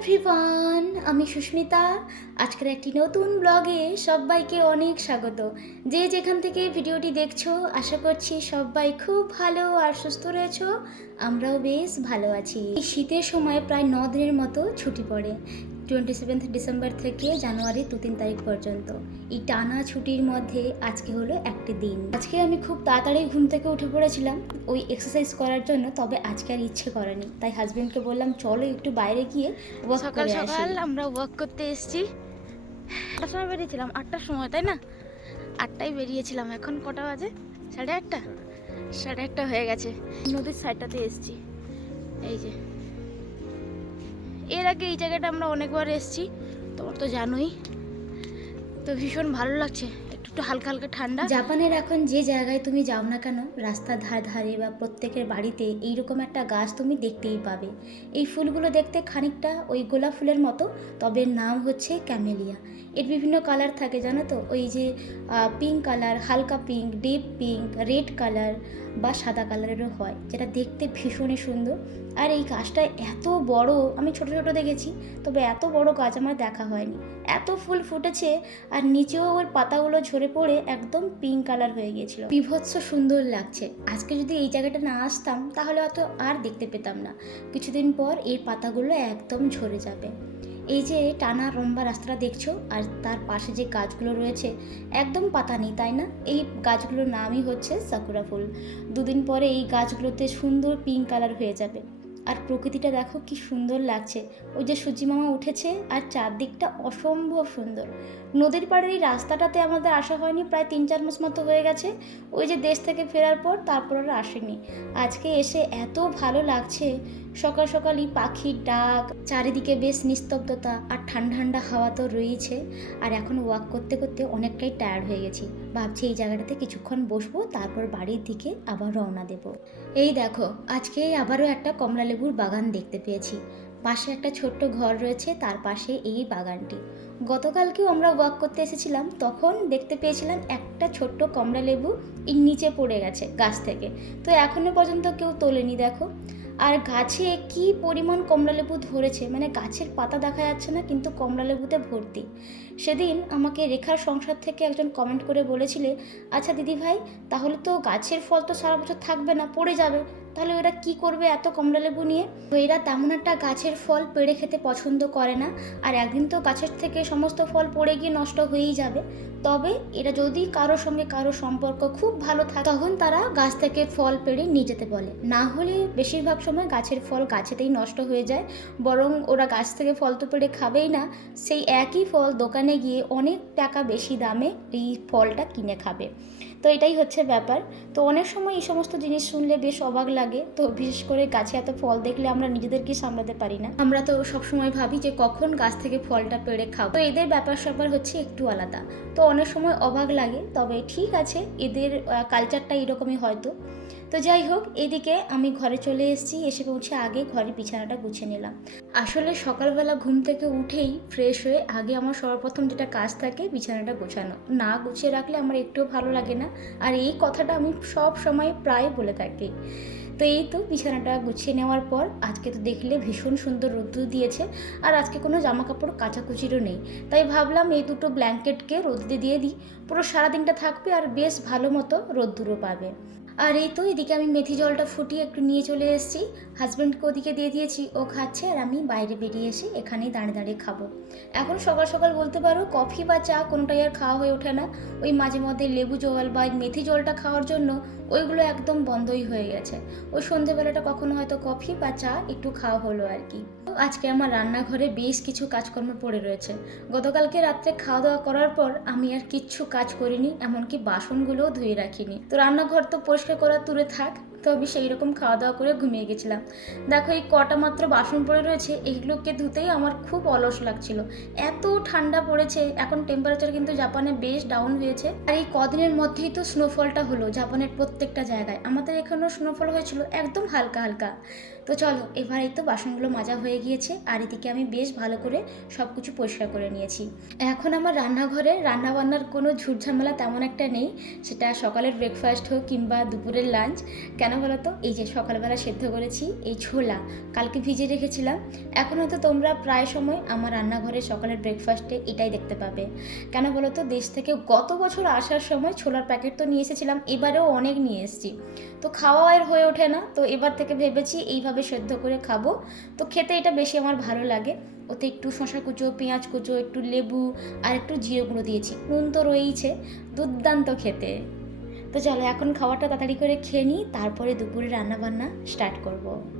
Everyone আমি সুস্মিতা। আজকের একটি নতুন ব্লগে সবাইকে অনেক স্বাগত। যে যেখান থেকে ভিডিওটি দেখছ, আশা করছি সবাই খুব ভালো আর সুস্থ রয়েছো। আমরাও বেশ ভালো আছি। এই শীতের সময় প্রায় ন দিনের মতো ছুটি পড়ে। টোয়েন্টি সেভেন্থ ডিসেম্বর থেকে জানুয়ারি দু তিন তারিখ পর্যন্ত। এই টানা ছুটির মধ্যে আজকে হলো একটি দিন। আজকে আমি খুব তাড়াতাড়ি ঘুম থেকে উঠে পড়েছিলাম। ওই এক্সারসাইজ করার জন্য তবে আজকে আর ইচ্ছে করেনি। তাই হাজবেন্ডকে বললাম চলো একটু বাইরে গিয়ে ওয়াক সকাল সকাল আমরা ওয়াক করতে এসেছি। আটটার সময় বেরিয়েছিলাম। আটটার সময় তাই না? আটটায় বেরিয়েছিলাম। এখন কটা বাজে? সাড়ে আটটা? সাড়ে আটটা হয়ে গেছে। নদীর সাইডটাতে এসেছি। এই যে। এর আগে এই জায়গাটা আমরা অনেকবার এসেছি, তোমার তো জানোই। তো ভীষণ ভালো লাগছে। একটু একটু হালকা হালকা ঠান্ডা। জাপানের এখন যে জায়গায় তুমি যাও না কেন, রাস্তার ধার ধারে বা প্রত্যেকের বাড়িতে এইরকম একটা গাছ তুমি দেখতেই পাবে। এই ফুলগুলো দেখতে খানিকটা ওই গোলাপ ফুলের মতো, তবে নাম হচ্ছে ক্যামেলিয়া। এর বিভিন্ন কালার থাকে, জানো তো? ওই যে পিঙ্ক কালার হালকা pink deep pink red colour বা সাদা কালারেরও হয়, যেটা দেখতে ভীষণই সুন্দর। আর এই গাছটা এত বড়, আমি ছোট ছোট দেখেছি, তবে এত বড় গাছ আমার দেখা হয়নি। এত ফুল ফুটেছে, আর নিচেও ওর পাতাগুলো ঝরে পড়ে একদম পিঙ্ক কালার হয়ে গিয়েছিল। বিভৎস সুন্দর লাগছে। আজকে যদি এই জায়গাটা না আসতাম, তাহলে অত আর দেখতে পেতাম না। কিছুদিন পর এর পাতাগুলো একদম ঝরে যাবে। এই যে টানা লম্বা রাস্তাটা দেখছ, আর তার পাশে যে গাছগুলো রয়েছে, একদম পাতা নেই, তাই না? এই গাছগুলোর নামই হচ্ছে সাকুরা ফুল। দুদিন পরে এই গাছগুলোতে সুন্দর পিঙ্ক কালার হয়ে যাবে। আর প্রকৃতিটা দেখো কি সুন্দর লাগছে। ওই যে সূর্যি মামা উঠেছে, আর চারদিকটা অসম্ভব সুন্দর। নদীর পাড়ের এই রাস্তাটাতে আমাদের আসা হয়নি, প্রায় তিন চার মাস মতো হয়ে গেছে। ওই যে দেশ থেকে ফেরার পর, তারপর আর আসেনি। আজকে এসে এত ভালো লাগছে সকাল সকালই পাখির ডাক, চারিদিকে বেশ নিস্তব্ধতা আর ঠান্ডা ঠান্ডা হাওয়া তো রয়েছে। আর এখন ওয়াক করতে করতে অনেকটাই টায়ার্ড হয়ে গেছি। ভাবছি এই জায়গাটাতে কিছুক্ষণ বসবো, তারপর বাড়ির দিকে আবার রওনা দেব। এই দেখো, আজকে আবারও একটা কমলা লেবুর বাগান দেখতে পেয়েছি। পাশে একটা ছোট্ট ঘর রয়েছে, তার পাশে এই বাগানটি। গতকালকেও আমরা ওয়াক করতে এসেছিলাম, তখন দেখতে পেয়েছিলাম একটা ছোট্ট কমলা লেবু নিচে পড়ে গেছে গাছ থেকে। তো এখনও পর্যন্ত কেউ তোলেনি, দেখো। আর গাছে কি পরিমাণ কমলালেবু ধরেছে? মানে গাছের পাতা দেখা যাচ্ছে না, কিন্তু কমলালেবুতে ভর্তি। সেদিন আমাকে রেখার সংসার থেকে একজন কমেন্ট করে বলেছিলে আচ্ছা দিদি ভাই তাহলে তো গাছের ফল তো সারা বছর থাকবে না, পড়ে যাবে। তাহলে ওরা কি করবে এত কমলা লেবু নিয়ে? এরা তেমন একটা গাছের ফল পেড়ে খেতে পছন্দ করে না। আর একদিন তো গাছের থেকে সমস্ত ফল পড়ে গিয়ে নষ্ট হয়েই যাবে। তবে এরা যদি কারও সঙ্গে কারও সম্পর্ক খুব ভালো থাকে, তখন তারা গাছ থেকে ফল পেড়ে নিয়ে যেতে বলে। না হলে বেশিরভাগ সময় গাছের ফল গাছেতেই নষ্ট হয়ে যায়। বরং ওরা গাছ থেকে ফল তো পেড়ে খাবেই না। সেই একই ফল দোকানে গিয়ে অনেক টাকা বেশি দামে এই ফলটা কিনে খাবে। তো এটাই হচ্ছে ব্যাপার। তো অনেক সময় এই সমস্ত জিনিস শুনলে বেশ অবাক লাগে। তো বিশেষ করে গাছে এত ফল দেখলে আমরা নিজেদেরকে সামলাতে পারি না। আমরা তো সবসময় ভাবি যে কখন গাছ থেকে ফলটা পেড়ে খাব। তো এদের ব্যাপার স্যাপার হচ্ছে একটু আলাদা। তো অনেক সময় অবাক লাগে, তবে ঠিক আছে, এদের কালচারটা এরকমই হয়তো। তো যাই হোক, এদিকে আমি ঘরে চলে এসেছি, এসে পৌঁছে আগে ঘরে বিছানাটা গুছিয়ে নিলাম। আসলে সকালবেলা ঘুম থেকে উঠেই ফ্রেশ হয়ে আগে আমার সর্বপ্রথম যেটা কাজ থাকে বিছানাটা গোছানো। না গুছিয়ে রাখলে আমার একটুও ভালো লাগে না, আর এই কথাটা আমি সব সময় প্রায় বলে থাকি। তো এই তো বিছানাটা গুছিয়ে নেওয়ার পর, আজকে তো দেখলে ভীষণ সুন্দর রোদ্দুর দিয়েছে, আর আজকে কোনো জামা কাপড় কাচাকুচিরও নেই। তাই ভাবলাম এই দুটো ব্ল্যাঙ্কেটকে রোদ্দে দিয়ে দিই, পুরো সারাদিনটা থাকবে আর বেশ ভালো মতো রোদ্দুরও পাবে। আর এই তো, এদিকে আমি মেথি জলটা ফুটিয়ে একটু নিয়ে চলে এসেছি। হাজব্যান্ডকে ওদিকে দিয়ে দিয়েছি, ও খাচ্ছে আর আমি বাইরে বেরিয়ে এসে এখানেই দাঁড়িয়ে দাঁড়িয়ে খাব। এখন সকাল সকাল বলতে পারো, কফি বা চা কোনোটাই আর খাওয়া হয়ে ওঠে না। ওই মাঝে মধ্যে লেবু জল বা মেথি জলটা খাওয়ার জন্য ওইগুলো একদম বন্ধই হয়ে গেছে। ওই সন্ধেবেলাটা কখনো হয়তো কফি বা চা একটু খাওয়া হলো আর কি। আজকে আমার রান্নাঘরে বেশ কিছু কাজকর্ম পড়ে রয়েছে। গতকালকে রাত্রে খাওয়া দাওয়া করার পর আমি আর কিচ্ছু কাজ করিনি, এমনকি বাসনগুলোও ধুয়ে রাখিনি। তো রান্নাঘর তো পরিষ্কার করা দূরে থাক, তো আমি সেই রকম খাওয়া দাওয়া করে ঘুমিয়ে গেছিলাম। দেখো, এই কটা মাত্র বাসন পড়ে রয়েছে এইগুলোকে ধুতেই আমার খুব অলস লাগছিল। এত ঠান্ডা পড়েছে, এখন টেম্পারেচার কিন্তু জাপানে বেশ ডাউন হয়েছে। আর এই কদিনের মধ্যেই তো স্নোফলটা হলো জাপানের প্রত্যেকটা জায়গায়। আমাদের এখানেও স্নোফল হয়েছিল একদম হালকা হালকা। তো চলো, এবার এই তো বাসনগুলো মাজা হয়ে গিয়েছে, আর এদিকে আমি বেশ ভালো করে সব কিছু পরিষ্কার করে নিয়েছি। এখন আমার রান্নাঘরে রান্না বান্নার কোনো ঝামেলা তেমন একটা নেই, সেটা সকালের ব্রেকফাস্ট হোক কিংবা দুপুরের লাঞ্চ কেন বলো এই যে সকালবেলা সেদ্ধ করেছি এই ছোলা, কালকে ভিজে রেখেছিলাম। এখন হয়তো তোমরা প্রায় সময় আমার রান্নাঘরে সকালের ব্রেকফাস্টে এটাই দেখতে পাবে। কেন বলো তো? দেশ থেকে গত বছর আসার সময় ছোলার প্যাকেট তো নিয়ে এসেছিলাম, এবারেও অনেক নিয়ে এসেছি। তো খাওয়া আর হয়ে ওঠে না, তো এবার থেকে ভেবেছি এইভাবে সেদ্ধ করে খাব। তো খেতে এটা বেশি আমার ভালো লাগে। ওতে একটু শশা কুচো, পেঁয়াজ কুচো, একটু লেবু আর একটু জিরে গুঁড়ো দিয়েছি। নুন তো রয়েইছে, দুর্দান্ত খেতে। তো চলো এখন খাবারটা তাড়াতাড়ি করে খেয়ে নিই, তারপরে দুপুরে রান্নাবান্না স্টার্ট করব।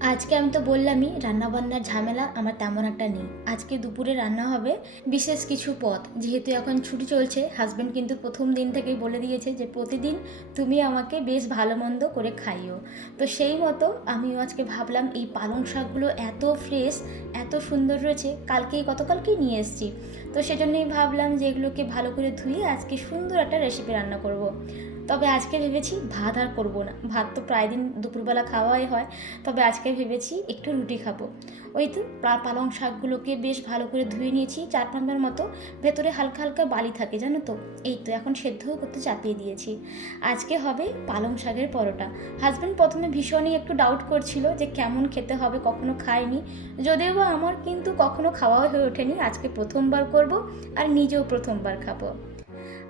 আজকে আমি তো বললামই, রান্নাবান্নার ঝামেলা আমার তেমন একটা নেই। আজকে দুপুরে রান্না হবে বিশেষ কিছু পদ। যেহেতু এখন ছুটি চলছে হাজব্যান্ড কিন্তু প্রথম দিন থেকেই বলে দিয়েছে যে, প্রতিদিন তুমি আমাকে বেশ ভালো মন্দ করে খাইও। তো সেই মতো আমিও আজকে ভাবলাম, এই পালং শাকগুলো এত ফ্রেশ এত সুন্দর রয়েছে, কালকেই, গতকালকেই নিয়ে এসেছি। তো সেজন্যই ভাবলাম যে, এগুলোকে ভালো করে ধুয়ে আজকে সুন্দর একটা রেসিপি রান্না করব। তবে আজকে ভেবেছি ভাত আর করব না। ভাত তো প্রায় দিন দুপুরবেলা খাওয়াই হয়। তবে আজকে ভেবেছি একটু রুটি খাব। ওই তো পালং শাকগুলোকে বেশ ভালো করে ধুয়ে নিয়েছি। চার পাঁচবার মতো। ভেতরে হালকা হালকা বালি থাকে, জানো তো? এই তো এখন সেদ্ধও করতে চাপিয়ে দিয়েছি। আজকে হবে পালং শাকের পরোটা। হাজব্যান্ড প্রথমে ভীষণই একটু ডাউট করছিল যে কেমন খেতে হবে, কখনো খায়নি। যদিও বা আমার কিন্তু কখনো খাওয়া হয়ে ওঠেনি। আজকে প্রথমবার করব আর নিজেও প্রথমবার খাব।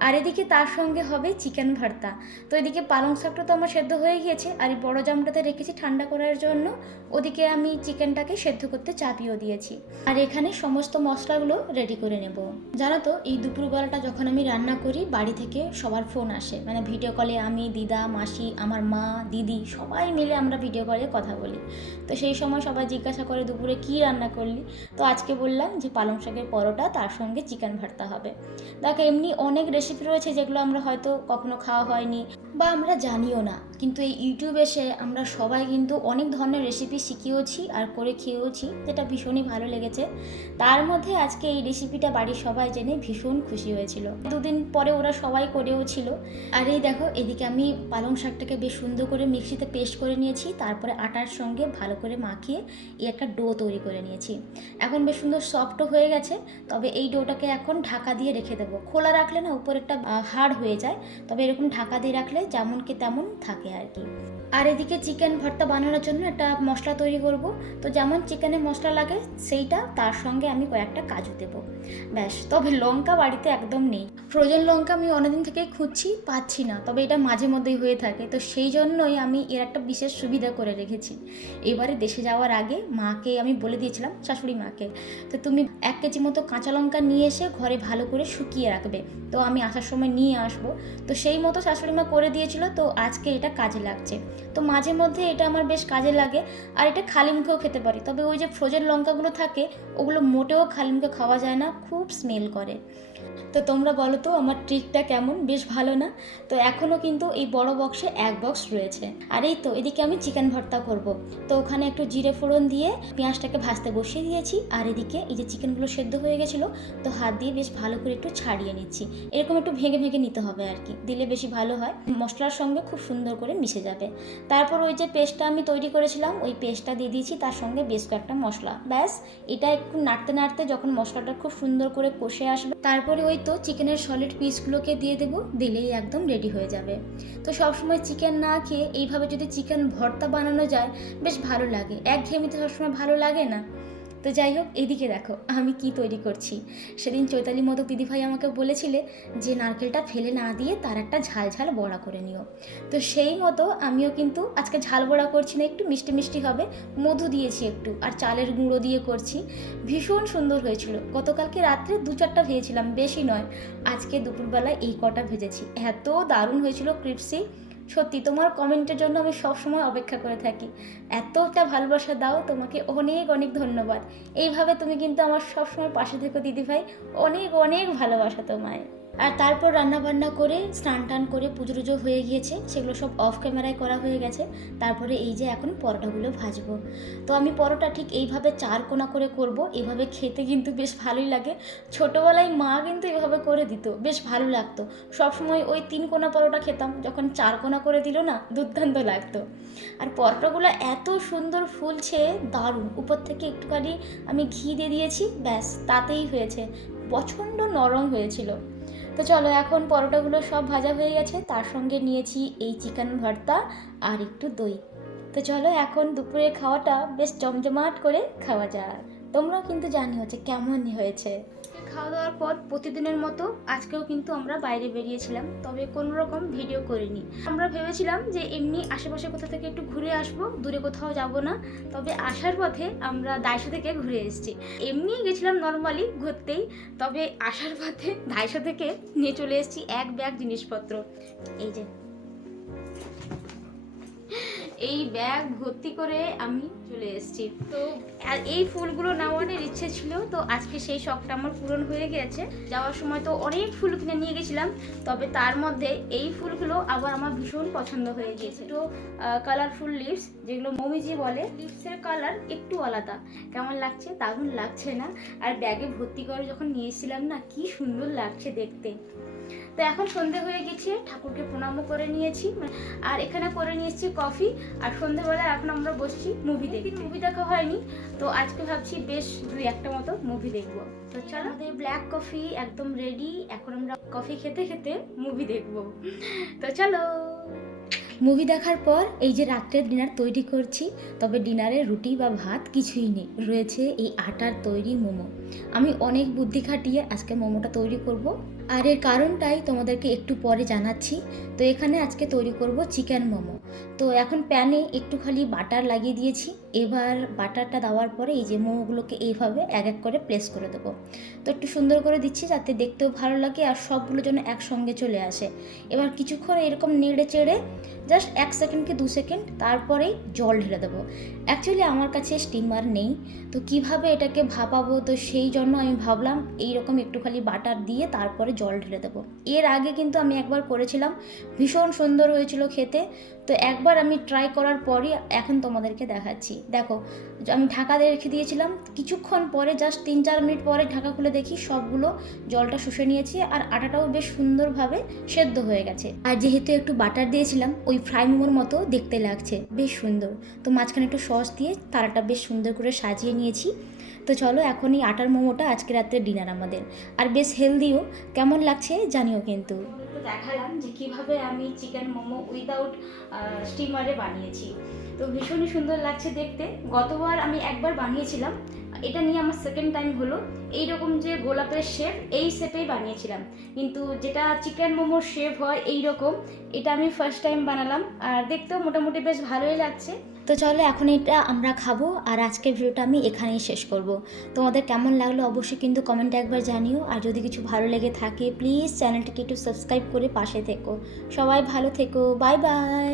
আর এদিকে তার সঙ্গে হবে চিকেন ভর্তা। তো এদিকে পালং শাকটা তো আমার সেদ্ধ হয়ে গিয়েছে, আর এই বড় জামটাতে রেখেছি ঠান্ডা করার জন্য। ওদিকে আমি চিকেনটাকে সেদ্ধ করতে চাপিয়েও দিয়েছি। আর এখানে সমস্ত মশলাগুলো রেডি করে নেব। জানো তো, এই দুপুরবেলাটা যখন আমি রান্না করি, বাড়ি থেকে সবার ফোন আসে। মানে ভিডিও কলে আমি, দিদা, মাসি, আমার মা, দিদি, সবাই মিলে আমরা ভিডিও কলে কথা বলি। তো সেই সময় সবাই জিজ্ঞাসা করে দুপুরে কি রান্না করলি? তো আজকে বললাম যে পালং শাকের পরোটা, তার সঙ্গে চিকেন ভর্তা হবে। দেখো, এমনি অনেক রেসিপি রয়েছে যেগুলো আমরা হয়তো কখনো খাওয়া হয়নি বা আমরা জানিও না। কিন্তু এই ইউটিউব এসে আমরা সবাই কিন্তু অনেক ধরনের রেসিপি শিখিয়েওছি আর করে খেয়েওছি, যেটা ভীষণই ভালো লেগেছে। তার মধ্যে আজকে এই রেসিপিটা বাড়ির সবাই জেনে ভীষণ খুশি হয়েছিল। দুদিন পরে ওরা সবাই করেও ছিল। আর এই দেখো, এদিকে আমি পালং শাকটাকে বেশ সুন্দর করে মিক্সিতে পেস্ট করে নিয়েছি, তারপরে আটার সঙ্গে ভালো করে মাখিয়ে এই একটা ডো তৈরি করে নিয়েছি। এখন বেশ সুন্দর সফটও হয়ে গেছে, তবে এই ডোটাকে এখন ঢাকা দিয়ে রেখে দেবো। খোলা রাখলে না উপরেরটা হার্ড হয়ে যায়, তবে এরকম ঢাকা দিয়ে রাখলে যেমন কি তেমন থাকে। আর কি। আর এদিকে চিকেন ভর্তা বানানোর জন্য একটা মশলা তৈরি করব। তো যেমন চিকেনে মশলা লাগে, সেইটা তার সঙ্গে আমি কয়েকটা কাজু দেব। ব্যাস, তবে লঙ্কা বাড়িতে একদম নেই। ফ্রোজেন লঙ্কা আমি অনেকদিন থেকেই খুঁজছি, পাচ্ছি না। তবে এটা মাঝে মধ্যেই হয়ে থাকে। তো সেই জন্যই আমি এর একটা বিশেষ সুবিধা করে রেখেছি। এবারে দেশে যাওয়ার আগে মাকে আমি বলে দিয়েছিলাম, শাশুড়ি মাকে, তো তুমি এক কেজি মতো কাঁচা লঙ্কা নিয়ে এসে ঘরে ভালো করে শুকিয়ে রাখবে। তো আমি আসার সময় নিয়ে আসব। তো সেই মতো শাশুড়ি মা করে দিয়েছিল। তো আজকে এটা কাজে লাগছে। তো মাঝে মধ্যে এটা আমার বেশ কাজে লাগে, আর এটা খালি মুখেও খেতে পারি। তবে ওই যে ফ্রোজেন লঙ্কাগুলো থাকে, ওগুলো মোটেও খালি মুখে খাওয়া যায় না, খুব স্মেল করে। তো তোমরা বলো তো, আমার ট্রিকটা কেমন? বেশ ভালো না? তো এখনও কিন্তু এই বড় বক্সে এক বক্স রয়েছে। আর এই তো, এদিকে আমি চিকেন ভর্তা করব। তো ওখানে একটু জিরে ফোড়ন দিয়ে পেঁয়াজটাকে ভাজতে বসিয়ে দিয়েছি। আর এদিকে এই যে চিকেনগুলো সেদ্ধ হয়ে গেছিল, তো হাত দিয়ে বেশ ভালো করে একটু ছাড়িয়ে নিচ্ছি। এরকম একটু ভেঙে ভেঙে নিতে হবে আর কি। দিলে বেশি ভালো হয়। মশলার সঙ্গে খুব সুন্দর করে মিশে যাবে। তারপর ওই যে পেস্টটা আমি তৈরি করেছিলাম, ওই পেস্টটা দিয়ে দিয়েছি। তার সঙ্গে বেশ কয়েকটা মশলা। ব্যাস, এটা একটু নাড়তে নাড়তে যখন মশলাটা খুব সুন্দর করে কষে আসবে, তারপরে ওই তো চিকেনের সলিড পিসগুলোকে দিয়ে দেব, দিলেই একদম রেডি হয়ে যাবে। তো সবসময় চিকেন না খেয়ে এইভাবে যদি চিকেন ভর্তা বানানো যায়, বেশ ভালো লাগে। এক ঘেমিতে সবসময় ভালো লাগে না? তো যাই হোক, এদিকে দেখো, আমি কি তৈরি করছি। সেদিন চৈতালি মতো দিদিভাই আমাকে বলেছিলে যে নারকেলটা ফেলে না দিয়ে তার একটা ঝাল ঝাল বড়া করে নিও। তো সেই মতো আমিও কিন্তু আজকে ঝাল বড়া করছি না, একটু মিষ্টি মিষ্টি হবে, মধু দিয়েছি একটু আর চালের গুঁড়ো দিয়ে করছি। ভীষণ সুন্দর হয়েছিল। গতকালকে রাত্রে দু চারটা ভেজেছিলাম, বেশি নয়। আজকে দুপুরবেলায় এই কটা ভেজেছি। এত দারুণ হয়েছিল ক্রিপসি সত্যি, তোমার কমেন্টের জন্য আমি সবসময় অপেক্ষা করে থাকি। এতটা ভালোবাসা দাও, তোমাকে অনেক অনেক ধন্যবাদ। এইভাবে তুমি কিন্তু আমার সবসময় পাশে থেকো, দিদিভাই। অনেক অনেক ভালোবাসা তোমায়। আর তারপর রান্না বান্না করে, স্নান টান করে পুজো টুজো হয়ে গিয়েছে, সেগুলো সব অফ ক্যামেরায় করা হয়ে গেছে। তারপরে এই যে এখন পরোটাগুলো ভাজবো। তো আমি পরোটা ঠিক এইভাবে চার কোনা করে করব, এভাবে খেতে কিন্তু বেশ ভালোই লাগে। ছোটোবেলায় মা কিন্তু এভাবে করে দিত, বেশ ভালো লাগতো। সবসময় ওই তিন কোনা পরোটা খেতাম, যখন চার কোনা করে দিল না, দুর্দান্ত লাগতো। আর পরোটাগুলো এত সুন্দর ফুলছে, দারুণ। উপর থেকে একটুখানি আমি ঘি দিয়ে দিয়েছি, ব্যাস, তাতেই হয়েছে। প্রচণ্ড নরম হয়েছিল। তো চলো এখন পরোটাগুলো সব ভাজা হয়ে গেছে, তার সঙ্গে নিয়েছি এই চিকেন ভর্তা আর একটু দই। তো চলো এখন দুপুরের খাওয়াটা বেশ জমজমাট করে খাওয়া যায় তোমরাও কিন্তু জানিও যে কেমন হয়েছে। খাওয়া দাওয়ার পর প্রতিদিনের মতো আজকেও কিন্তু আমরা বাইরে বেরিয়েছিলাম, তবে কোনো রকম ভিডিও করিনি। আমরা ভেবেছিলাম যে এমনি আশেপাশে কোথা থেকে একটু ঘুরে আসব, দূরে কোথাও যাব না, তবে আসার পথে আমরা দায়সা থেকে ঘুরে এসেছি। এমনি গেছিলাম নর্মালি ঘুরতেই, তবে আসার পথে দায়সা থেকে নিয়ে চলে এসেছি এক ব্যাগ জিনিসপত্র। এই যে এই ব্যাগ ভর্তি করে আমি চলে এসেছি। তো, আর এই ফুলগুলো নেওয়ার ইচ্ছে ছিল, তো আজকে সেই শখটা আমার পূরণ হয়ে গেছে। যাওয়ার সময় তো অনেক ফুল কিনে নিয়ে গেছিলাম, তবে তার মধ্যে এই ফুলগুলো আবার আমার ভীষণ পছন্দ হয়ে গিয়েছে। তো কালারফুল লিপস যেগুলো মমিজি বলে লিপসের কালার একটু আলাদা। কেমন লাগছে? দারুণ লাগছে না? আর ব্যাগে ভর্তি করে যখন নিয়ে এসেছিলাম না, কি সুন্দর লাগছে দেখতে। তো এখন সন্ধে হয়ে গেছে ঠাকুরকে প্রণামও করে নিয়েছি আর এখানে করে নিয়েছি কফি আর সন্ধ্যাবেলা এখন আমরা বসছি মুভি দেখি মুভি দেখা হয়নি তো আজকে ভাবছি বেশ দুই একটা মতো মুভি দেখব। তো চলো। আমাদের ব্ল্যাক কফি একদম রেডি এখন আমরা কফি খেতে খেতে মুভি দেখব। তো চলো। মুভি দেখার পর এই যে রাত্রে ডিনার তৈরি করছি, তবে ডিনারে রুটি বা ভাত কিছুই নেই। রয়েছে এই আটার তৈরি মোমো। আমি অনেক বুদ্ধি খাটিয়ে আজকে মোমোটা তৈরি করব। আর এর কারণটাই তোমাদেরকে একটু পরে জানাচ্ছি। তো এখানে আজকে তৈরি করব চিকেন মোমো। তো এখন প্যানে একটু খালি বাটার লাগিয়ে দিয়েছি। এবার বাটারটা দেওয়ার পরে এই যে মোমোগুলোকে এইভাবে এক এক করে প্লেস করে দেবো। তো একটু সুন্দর করে দিচ্ছি যাতে দেখতেও ভালো লাগে আর সবগুলো যেন একসঙ্গে চলে আসে। এবার কিছুক্ষণ এরকম নেড়ে চেড়ে জাস্ট এক সেকেন্ড কি দু সেকেন্ড তারপরেই জল ঢেলে দেবো। অ্যাকচুয়ালি আমার কাছে স্টিমার নেই, তো কীভাবে এটাকে ভাপাবো? তো সেই জন্য আমি ভাবলাম এই রকম একটু খালি বাটার দিয়ে তারপরে জল ঢেলে দেবো। এর আগে কিন্তু আমি একবার করেছিলাম, ভীষণ সুন্দর হয়েছিল খেতে। তো একবার আমি ট্রাই করার পরই এখন তোমাদেরকে দেখাচ্ছি। দেখো, আমি ঢাকা রেখে দিয়েছিলাম, কিছুক্ষণ পরে জাস্ট তিন চার মিনিট পরে ঢাকা খুলে দেখি সবগুলো জলটা শুষে নিয়েছি, আর আটাটাও বেশ সুন্দরভাবে সেদ্ধ হয়ে গেছে। আর যেহেতু একটু বাটার দিয়েছিলাম, ওই ফ্রাই মোমোর মতো দেখতে লাগছে। বেশ সুন্দর। তো মাঝখানে একটু সস দিয়ে তারাটা বেশ সুন্দর করে সাজিয়ে নিয়েছি। তো চলো এখন এই আটার মোমোটা আজকে রাত্রে ডিনার আমাদের। আর বেশ হেলদিও কেমন লাগছে জানিও কিন্তু। দেখালাম যে কীভাবে আমি চিকেন মোমো উইদাউট স্টিমারে বানিয়েছি। তো ভীষণই সুন্দর লাগছে দেখতে। গতবার আমি একবার বানিয়েছিলাম। এটা নিয়ে আমার সেকেন্ড টাইম হলো। এই রকম যে গোলাপের শেপ এই শেপেই বানিয়েছিলাম। কিন্তু যেটা চিকেন মোমোর শেপ হয় এই রকম এটা আমি ফার্স্ট টাইম বানালাম। আর দেখতেও মোটামুটি বেশ ভালোই লাগছে। তো চলো, এখন এটা আমরা খাব। আর আজকের ভিডিওটা আমি এখানেই শেষ করব। তোমাদের কেমন লাগল অবশ্যই কিন্তু কমেন্টে একবার জানিও। আর যদি কিছু ভালো লেগে থাকে প্লিজ চ্যানেলটিকে একটু সাবস্ক্রাইব করে পাশে থেকো। সবাই ভালো থেকো। Bye bye